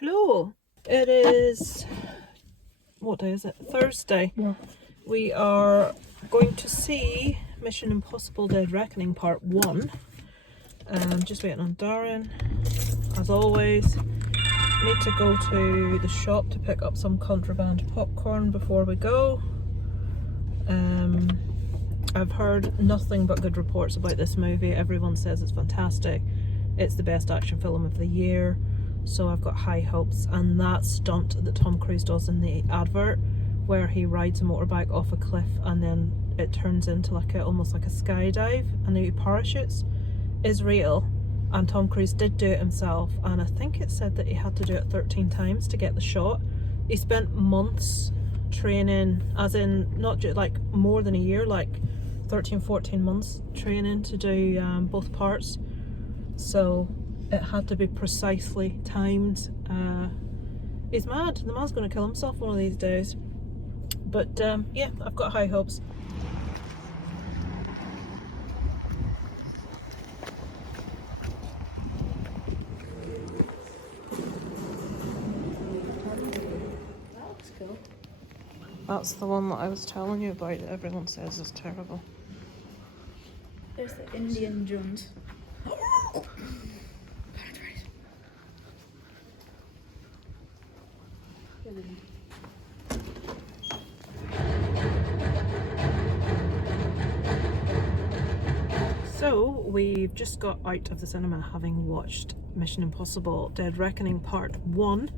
Hello, it is, what day is it? Thursday. Yeah. We are going to see Mission Impossible Dead Reckoning Part 1. Just waiting on Darren, as always. Need to go to the shop to pick up some contraband popcorn before we go. I've heard nothing but good reports about this movie. Everyone says it's fantastic. It's the best action film of the year. So I've got high hopes, and that stunt that Tom Cruise does in the advert where he rides a motorbike off a cliff and then it turns into almost like a skydive and he parachutes is real, and Tom Cruise did do it himself, and I think it said that he had to do it 13 times to get the shot. He spent months training, as in not just like more than a year, like 13-14 months training to do both parts, so it had to be precisely timed. He's mad. The man's going to kill himself one of these days. But yeah, I've got high hopes. That looks cool. That's the one that I was telling you about that everyone says is terrible. There's the Indian Jones. So we've just got out of the cinema having watched Mission Impossible Dead Reckoning Part 1.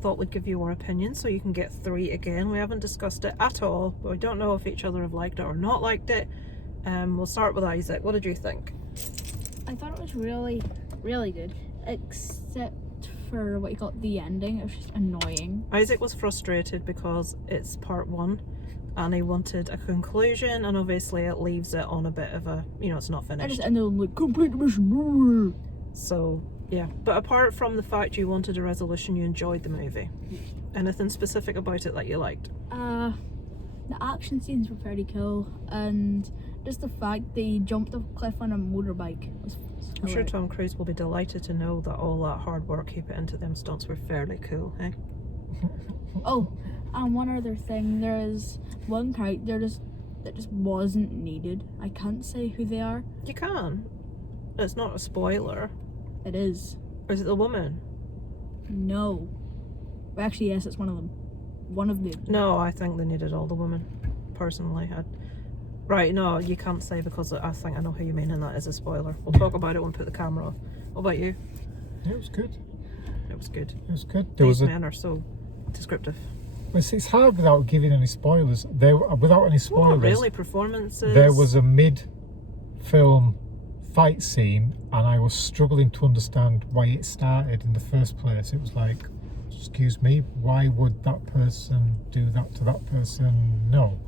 Thought we'd give you our opinion so you can get 3 again. We haven't discussed it at all, but we don't know if each other have liked it or not liked it. We'll start with Isaac. What did you think? I thought it was really, really good, except for what you call the ending. It was just annoying. Isaac was frustrated because it's part 1 and he wanted a conclusion, and obviously it leaves it on a bit of a, it's not I finished. just ended on like complete the mission. So yeah, but apart from the fact you wanted a resolution, you enjoyed the movie. Anything specific about it that you liked? The action scenes were pretty cool, and just the fact they jumped off a cliff on a motorbike was I'm sure Tom Cruise will be delighted to know that all that hard work he put into them stunts were fairly cool, eh? Oh, and one other thing, there is one character that just wasn't needed. I can't say who they are. You can. It's not a spoiler. It is. Or is it the woman? No. Well, actually, yes, it's one of them. One of them. No, I think they needed all the women, personally. Right, no, you can't say, because I think I know who you mean, and that is a spoiler. We'll talk about it when we put the camera off. What about you? Yeah, it was good. It was good. It was good. These men are so descriptive. It's hard without giving any spoilers. Without any spoilers. Not really. Performances. There was a mid-film fight scene, and I was struggling to understand why it started in the first place. It was like, excuse me, why would that person do that to that person? No.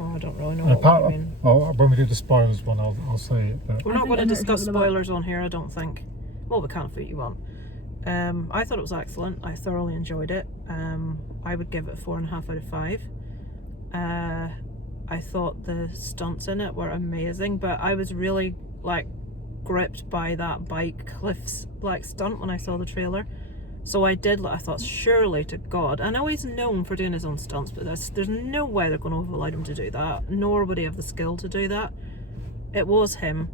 Oh, I don't really know And what you mean. when we do the spoilers one, I'll say it. But We're not going to discuss spoilers on here, I don't think. Well, we can if you want. I thought it was excellent. I thoroughly enjoyed it. I would give it a 4.5 out of 5. I thought the stunts in it were amazing, but I was really gripped by that bike cliffs stunt when I saw the trailer. So I thought, surely to God. I know he's known for doing his own stunts, but there's no way they're going to have allowed him to do that, nor would he have the skill to do that. It was him.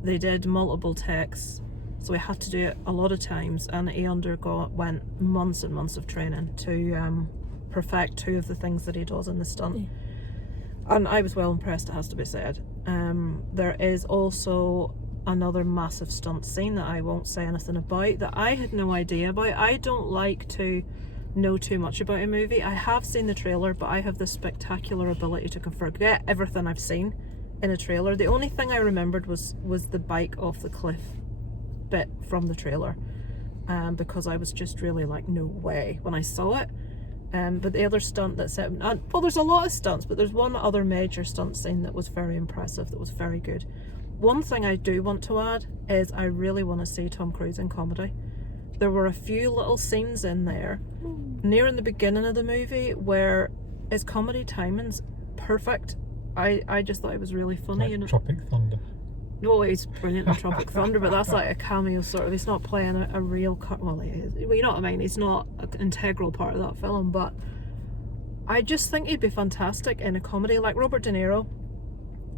They did multiple takes, so he had to do it a lot of times, and he went months and months of training to perfect 2 of the things that he does in the stunt. Yeah. And I was well impressed, it has to be said. There is also another massive stunt scene that I won't say anything about, that I had no idea about. I don't like to know too much about a movie. I have seen the trailer, but I have this spectacular ability to forget everything I've seen in a trailer. The only thing I remembered was the bike off the cliff bit from the trailer, because I was just really like, no way, when I saw it. But the other stunt that set, well, there's a lot of stunts, but there's one other major stunt scene that was very impressive, that was very good. One thing I do want to add is I really want to see Tom Cruise in comedy. There were a few little scenes in there near in the beginning of the movie where his comedy timing's perfect. I just thought it was really funny. Like Tropic Thunder. No, he's brilliant in Tropic Thunder, but that's like a cameo sort of. He's not playing a real. Well, he is. Well, you know what I mean. He's not an integral part of that film, but I just think he'd be fantastic in a comedy like Robert De Niro.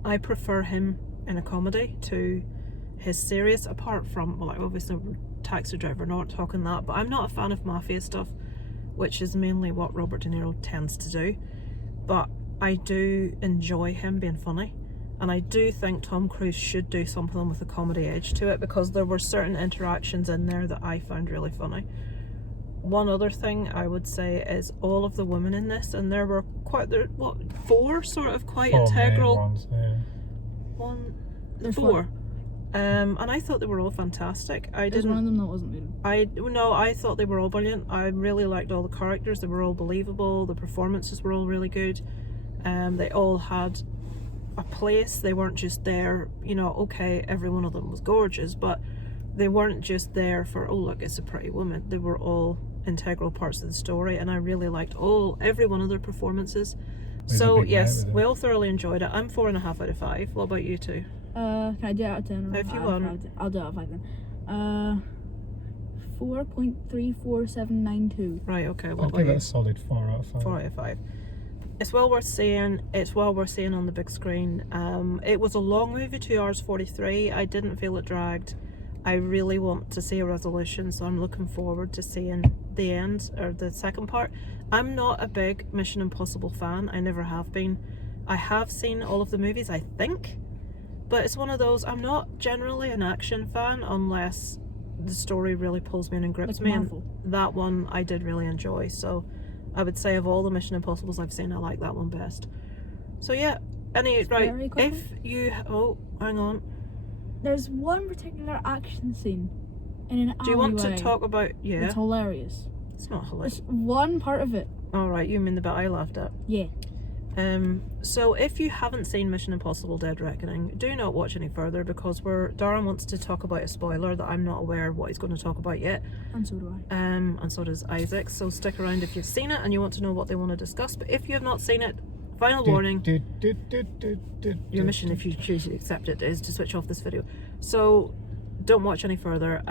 I prefer him in a comedy to his serious. Apart from, well, like obviously Taxi Driver, not talking that, but I'm not a fan of mafia stuff, which is mainly what Robert De Niro tends to do. But I do enjoy him being funny. And I do think Tom Cruise should do something with a comedy edge to it, because there were certain interactions in there that I found really funny. One other thing I would say is all of the women in this, and there were four sort of quite Four integral main ones, yeah. There's four. And I thought they were all fantastic. There's one of them that wasn't good. I thought they were all brilliant. I really liked all the characters. They were all believable. The performances were all really good. They all had a place. They weren't just there, okay, every one of them was gorgeous, but they weren't just there for, oh look, it's a pretty woman. They were all integral parts of the story, and I really liked every one of their performances. So yes, we all thoroughly enjoyed it. I'm 4.5 out of 5. What about you two? Can I do it out of 10? If you want. I'll do it out of 5 then. 4.34792. Right, okay, what I'll about give you? it a solid 4 out of 5. 4 out of 5. It's well worth seeing. It's well worth seeing on the big screen. It was a long movie, 2 hours 43. I didn't feel it dragged. I really want to see a resolution, so I'm looking forward to seeing the end, or the second part. I'm not a big Mission Impossible fan. I never have been. I have seen all of the movies, I think, but it's one of those, I'm not generally an action fan unless the story really pulls me in and grips me, and that one I did really enjoy. So I would say of all the Mission Impossibles I've seen, I like that one best. So yeah, right, if you, hang on. There's one particular action scene in an alleyway. Do you want to talk about, It's hilarious. It's not hilarious. There's one part of it. Alright, you mean the bit I laughed at? Yeah. So if you haven't seen Mission Impossible Dead Reckoning, do not watch any further, because Darren wants to talk about a spoiler that I'm not aware of what he's going to talk about yet. And so do I. And so does Isaac. So stick around if you've seen it and you want to know what they want to discuss. But if you have not seen it, final warning. Your mission, if you choose to accept it, is to switch off this video. So don't watch any further.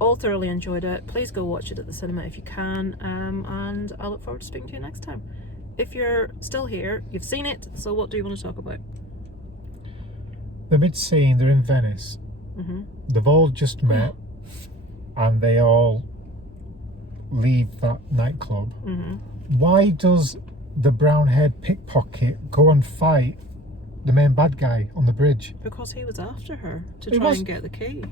All thoroughly enjoyed it. Please go watch it at the cinema if you can. And I look forward to speaking to you next time. If you're still here, you've seen it, so what do you want to talk about? The mid-scene, they're in Venice. Mm-hmm. They've all just met, and they all leave that nightclub. Mm-hmm. Why does the brown-haired pickpocket go and fight the main bad guy on the bridge? Because he was after her to try and get the key.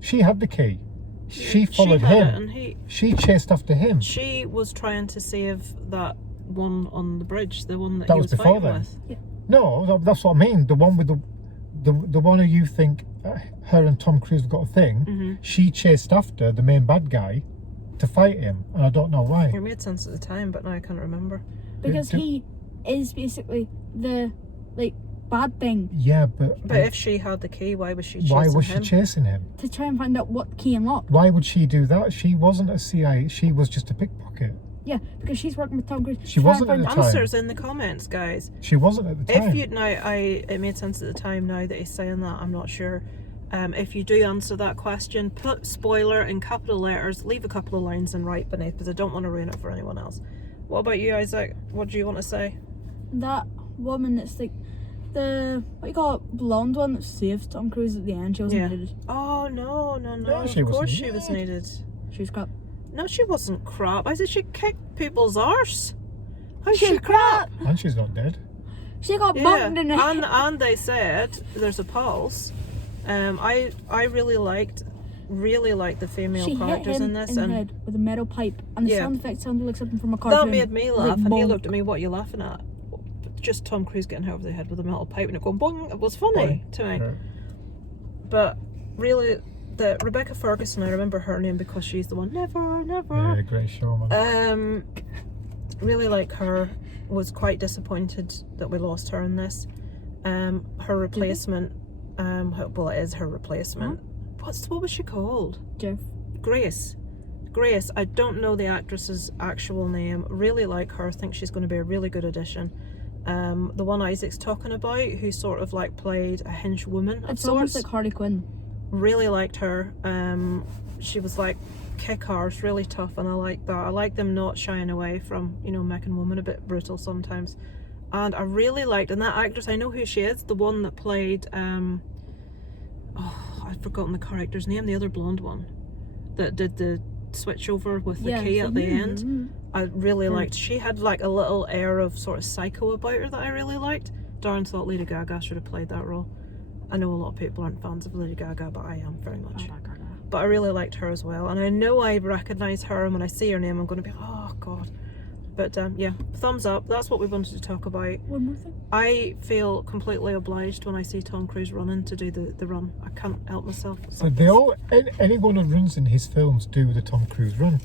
She had the key. She followed him. She chased after him. She was trying to save that one on the bridge, the one that he was was before fighting then. with. Yeah. No, that's what I mean. The one with the one who you think her and Tom Cruise got a thing. Mm-hmm. She chased after the main bad guy to fight him, and I don't know why. It made sense at the time, but now I can't remember. Because he is basically the bad thing. Yeah, but if she had the key, why was she chasing him? Why was she chasing him? To try and find out what key unlocked. Why would she do that? She wasn't a CIA. She was just a pickpocket. Yeah, because she's working with Tom Cruise. She wasn't at the time. Answers in the comments, guys. She wasn't at the time. It made sense at the time. Now that he's saying that, I'm not sure. If you do answer that question, put spoiler in capital letters, leave a couple of lines and write beneath, because I don't want to ruin it for anyone else. What about you, Isaac? What do you want to say? That woman that's like the, what you call it, blonde one that saves Tom Cruise at the end, she wasn't needed. Oh, no. She of course wasn't she was needed. She was crap. No, she wasn't crap. I said she kicked people's arse. How's She crap. And she's not dead. She got bumped in the head. And they said there's a pulse. I really liked the female characters in this. She hit him in the head with a metal pipe, and the sound effect sounded like something from a cartoon. That made me laugh, and he bonk. looked at me, what are you laughing at? Just Tom Cruise getting her over the head with a metal pipe and it going boing. It was funny to me. Yeah. But really, the Rebecca Ferguson, I remember her name because she's the one, never. Yeah, great showman. Really like her. Was quite disappointed that we lost her in this. Her replacement, well, it is her replacement. What was she called? Grace. I don't know the actress's actual name. Really like her. Think she's going to be a really good addition. The one Isaac's talking about, who sort of like played a henchwoman of It's almost sorts. like Harley Quinn. Really liked her. She was like kick-arse, really tough, and I like that. I like them not shying away from, you know, making women a bit brutal sometimes. And I really liked, and that actress, I know who she is, the one that played, I've forgotten the character's name, the other blonde one, that did the switch over with the key at the end. I really liked. She had like a little air of sort of psycho about her that I really liked. Darren thought Lady Gaga should have played that role. I know a lot of people aren't fans of Lady Gaga, but I am very much. But I really liked her as well, and I know I recognise her, and when I see her name I'm going to be like, oh god. But yeah, thumbs up. That's what we wanted to talk about. One more thing. I feel completely obliged when I see Tom Cruise running to do the run. I can't help myself. So they all, anyone who runs in his films do the Tom Cruise run,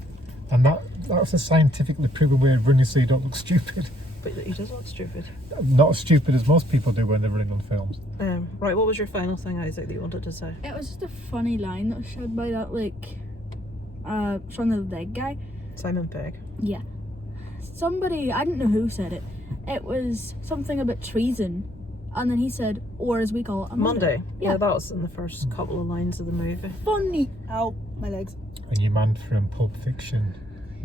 and that's a scientifically proven way of running so you don't look stupid. But he does look stupid. Not as stupid as most people do when they're running on films. Right, what was your final thing, Isaac, that you wanted to say? It was just a funny line that was said by that, like, Shaun of the Dead guy. Simon Pegg. Yeah. Somebody, I didn't know who said it. It was something about treason. And then he said, or as we call it, a Monday. Yeah, that was in the first couple of lines of the movie. Funny. Ow, my legs. And your man from Pulp Fiction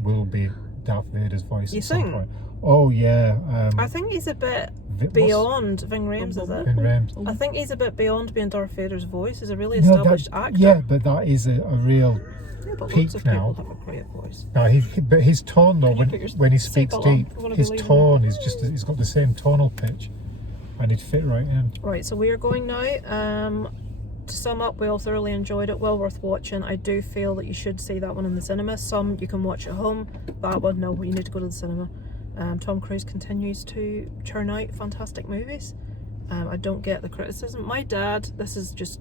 will be Darth Vader's voice You at some think? point. Oh yeah. I think he's a bit beyond Ving Rhames, is it? Ving Rhames. I think he's a bit beyond being Darth Vader's voice. He's a really established actor. Yeah, but that is a real Yeah, but peak lots of now. people have a great voice. No, but his tone though, Can you put your when he speaks seatbelt on? deep, I wanna his be leaving. tone is just, he's got the same tonal pitch, and he'd fit right in. Right, so we are going now. To sum up, we all thoroughly enjoyed it. Well worth watching. I do feel that you should see that one in the cinema. Some you can watch at home. That one, no, you need to go to the cinema. Tom Cruise continues to churn out fantastic movies. I don't get the criticism. My dad, this is just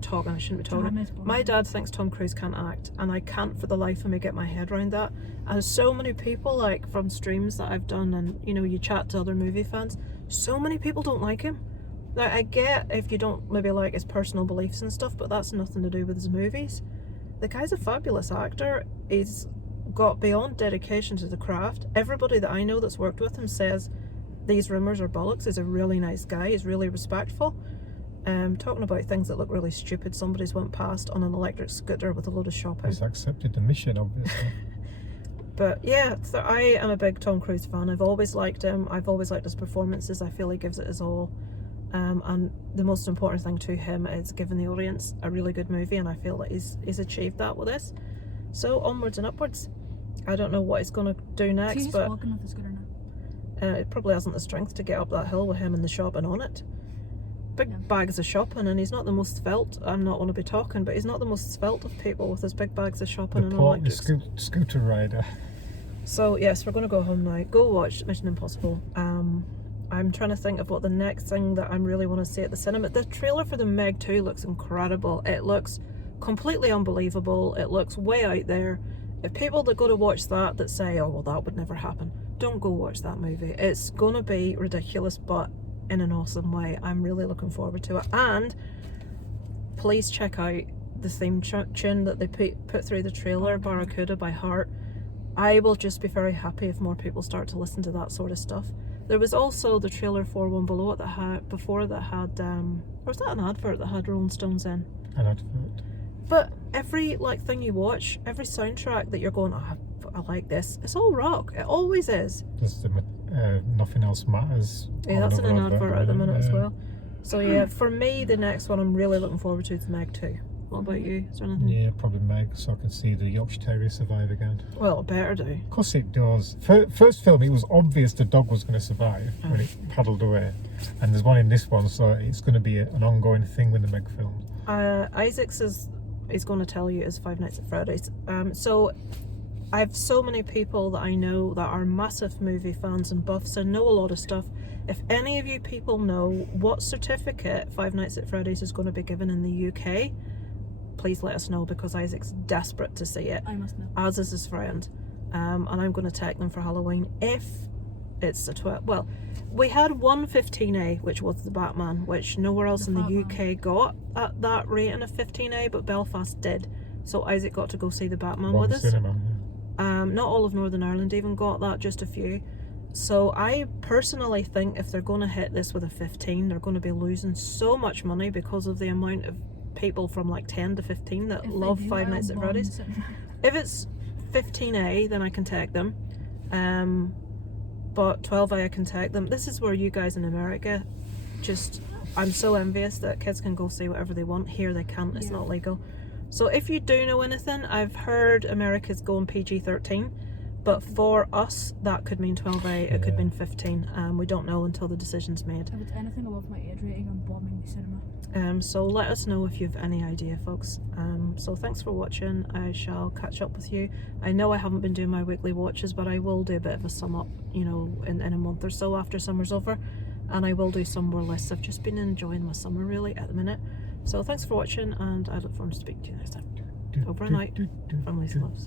talking, I shouldn't be talking. My dad thinks Tom Cruise can't act, and I can't for the life of me get my head around that. And so many people, like from streams that I've done, and you know, you chat to other movie fans, so many people don't like him. Now, I get if you don't maybe like his personal beliefs and stuff, but that's nothing to do with his movies. The guy's a fabulous actor. He's got beyond dedication to the craft. Everybody that I know that's worked with him says these rumours are bollocks. He's a really nice guy. He's really respectful. Talking about things that look really stupid. Somebody's went past on an electric scooter with a load of shopping. He's accepted the mission, obviously. But yeah, so I am a big Tom Cruise fan. I've always liked him. I've always liked his performances. I feel he gives it his all. And the most important thing to him is giving the audience a really good movie, and I feel that he's achieved that with this. So onwards and upwards. I don't know what he's going to do next, He's but walking with the scooter now. it probably hasn't the strength to get up that hill with him in the shopping on it. Big bags of shopping, and he's not the most svelte. I'm not want to be talking, but he's not the most svelte of people with his big bags of shopping The and portly electric. scooter rider. So yes, we're going to go home now. Go watch Mission Impossible. I'm trying to think of what the next thing that I really want to see at the cinema. The trailer for the Meg 2 looks incredible. It looks completely unbelievable. It looks way out there. If people that go to watch that say, oh well, that would never happen, don't go watch that movie. It's going to be ridiculous, but in an awesome way. I'm really looking forward to it. And please check out the theme tune that they put through the trailer, Barracuda by Heart. I will just be very happy if more people start to listen to that sort of stuff. There was also the trailer for One Below It that had, or was that an advert that had Rolling Stones in? An advert. But every thing you watch, every soundtrack that you're going, oh, I like this, it's all rock. It always is. Does the Nothing Else Matters? Yeah, that's in an advert at the minute as yeah. well. So yeah, for me, the next one I'm really looking forward to is Meg 2. What about you? Is there anything? Yeah, probably Meg, so I can see the Yorkshire Terrier survive again. Well, it better do. Of course it does. First film, it was obvious the dog was going to survive when it paddled away. And there's one in this one, so it's going to be an ongoing thing with the Meg films. Isaac's is going to tell you is Five Nights at Freddy's. So I have so many people that I know that are massive movie fans and buffs and know a lot of stuff. If any of you people know what certificate Five Nights at Freddy's is going to be given in the UK, please let us know, because Isaac's desperate to see it. I must know. As is his friend. And I'm going to take them for Halloween if it's a 12. Well, we had one 15A, which was the Batman, which nowhere else in the UK got at that rating of 15A, but Belfast did. So Isaac got to go see the Batman with us. Cinema. Not all of Northern Ireland even got that, just a few. So I personally think if they're going to hit this with a 15, they're going to be losing so much money because of the amount of people from like 10 to 15 that love Five Nights at Freddy's. If it's 15A, then I can take them. But 12A, I can take them. This is where you guys in America I'm so envious that kids can go see whatever they want. Here they can't, it's not legal. So if you do know anything, I've heard America's going PG-13, but for us, that could mean 12A, it could mean 15. We don't know until the decision's made. If it's anything above my age rating, I'm bombing the cinema. So let us know if you have any idea, folks. So thanks for watching. I shall catch up with you. I know I haven't been doing my weekly watches, but I will do a bit of a sum up, you know, in a month or so after summer's over. And I will do some more lists. I've just been enjoying my summer really at the minute. So thanks for watching, and I look forward to speaking to you next time. Over and out from Lisa Loves.